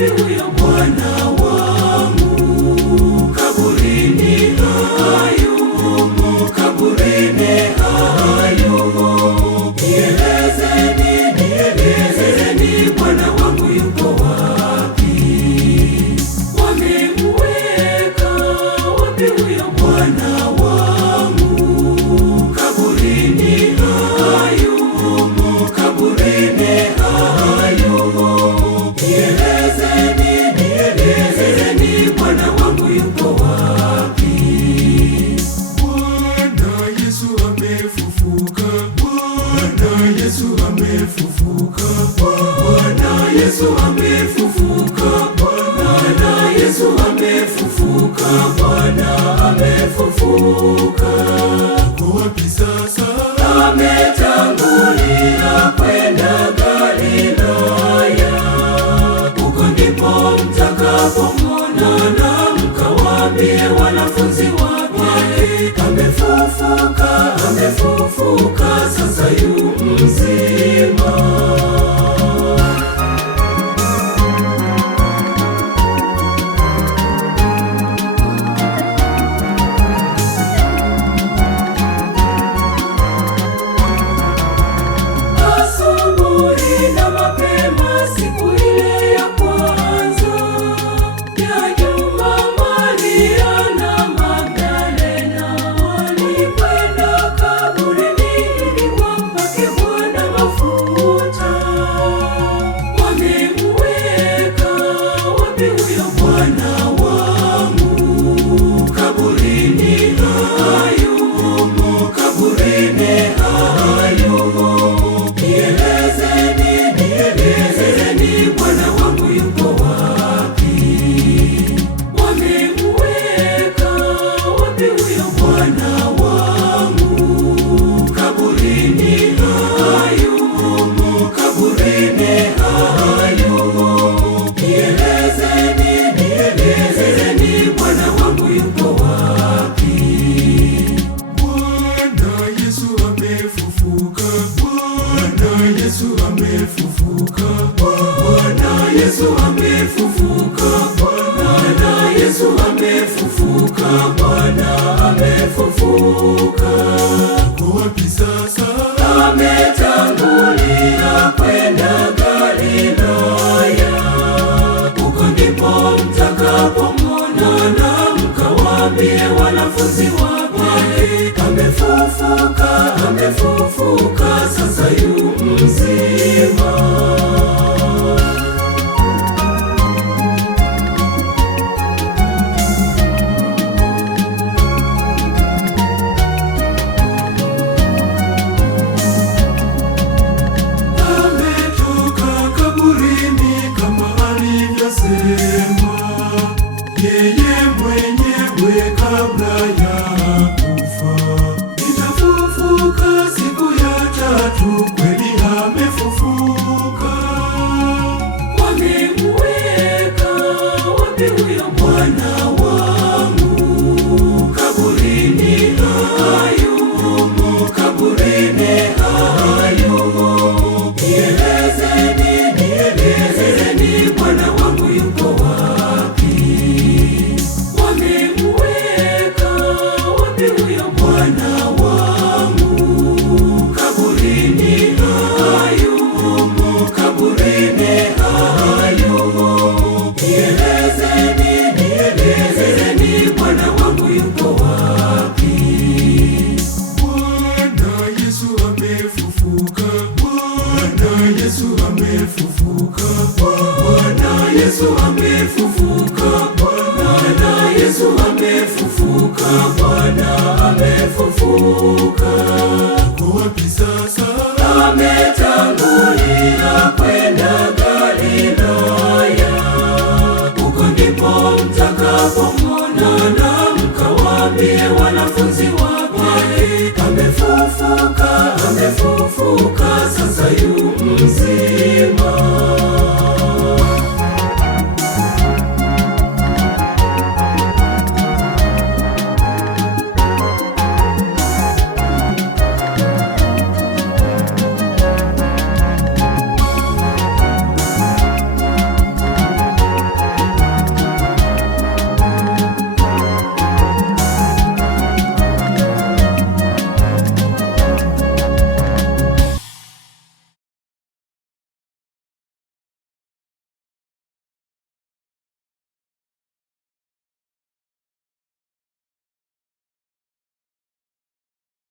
wapi huyo Bwana wangu? Kaburini hayumo, kaburini hayumo. Nielezeni Bwana wangu yuko wapi? Wamemweka wapi huyo Bwana wangu? Kaburini hayumo, kaburini hayumo. Nielezeni Bwana wangu yuko wapi? Bwana Yesu amefufuka, Bwana Yesu amefufuka, Bwana Yesu amefufuka, Bwana Yesu amefufuka, Bwana amefufuka. Yuko wapi sasa? Ametangulia kwenda Galilaya. Huko ndipo mtakapomwona, na mkawaambie wanafunzi wake, amefufuka, amefufuka, sasa yu mzima. Asubuhi na mapema siku ile ya kwanza ya juma, Maria na Magdalena walikwenda kaburini ili wampake Bwana mafuta. Wamemweka wapi huyo Bwana wangu? Kaburini hayumo, kaburini hayumo. Nielezeni Bwana wangu yuko wapi? Wamemweka wapi huyo Bwana wangu? Kaburini hayumo, kaburini hayumo. Nielezeni Bwana wangu yuko wapi? Bwana Yesu amefufuka, Bwana Yesu amefufuka, Bwana Yesu amefufuka, Bwana Yesu amefufuka, Bwana amefufuka. Yuko wapi sasa? Ametangulia kwenda Galilaya. Huko ndipo mtakapomwona, na mkawaambie wanafunzi wake, amefufuka, amefufuka, sasa yu mzima. Ametoka kaburini kama alivyosema yeye mwenyewe kabla ya kufa. Nitafufuka siku ya tatu, kweli amefufuka. Wamemweka wapi huyo Bwana wangu? Kaburini hayumo, kaburini hayumo. Nielezeni Bwana wangu yuko wapi? Wamemweka wapi huyo Bwana wangu? Kaburini hayumo, kaburini hayumo. Nielezeni Bwana wangu yuko wapi? Bwana Yesu amefufuka, Bwana Yesu amefufuka, Bwana Yesu amefufuka, Bwana Yesu amefufuka, Bwana amefufuka. Yuko wapi sasa? Ametangulia kwenda Galilaya.